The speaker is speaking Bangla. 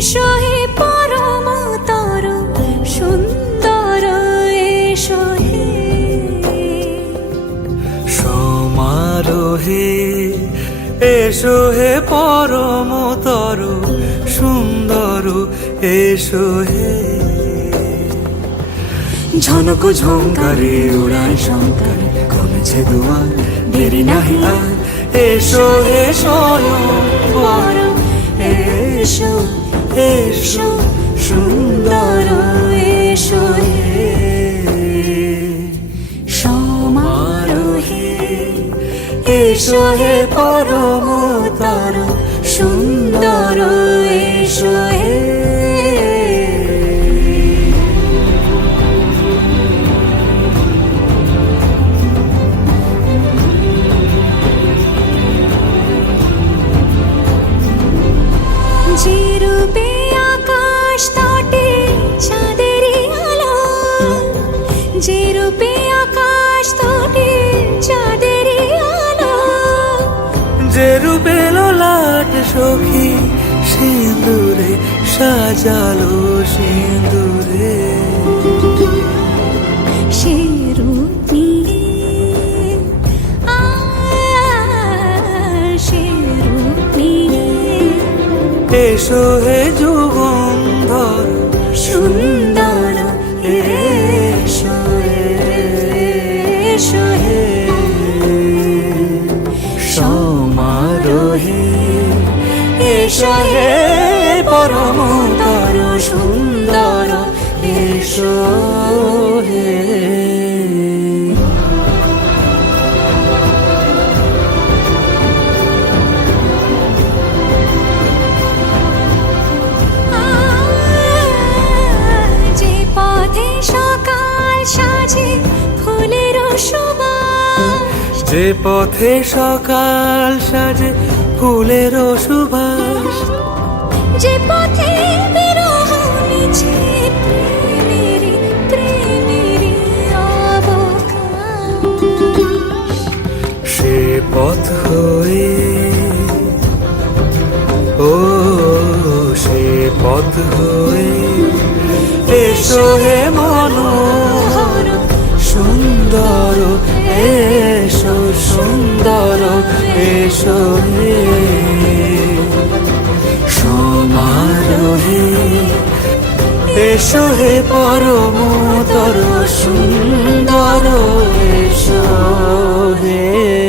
এসো হে পরমতর সুন্দর এসো হে সমারোহে এসো হে পরমতর সুন্দর এসো হে ঝনক ঝঙ্কারে উড়ায় শঙ্কর খুলেছে দুয়ার দেরি নাহি আর এসো হে স্বয়ংবর এসো এসো সুন্দর এসো হে সমারোহে এসো হে পরমতর সুন্দর এসো হে যে রূপে আকাশ তটে চাঁদেরই আলো যে রূপে আকাশ তটে চাঁদেরই আলো যে রূপে লোলাট সখী সিঁদুরে সাজালো সিঁদুরে সে রূপ নিয়ে সে রূপ নিয়ে এসো হে যুগন্ধর সুন্দর এসো এসো হে সমারোহে এসো হে পরমতর সুন্দর এসো হে যে পথে সকাল সাজে ফুলের সুবাস যে পথে সকাল সাজে ফুলের সুবাস যে পথে বিরহ মিছে প্রেমেরই প্রেমেরই অবকাশ সে পথ হয়ে ও সে পথ হয়ে এসো হে মনোহর সুন্দর এসো সুন্দর এসো হে সমারোহে এসো হে পরমতর সুন্দর এসো হে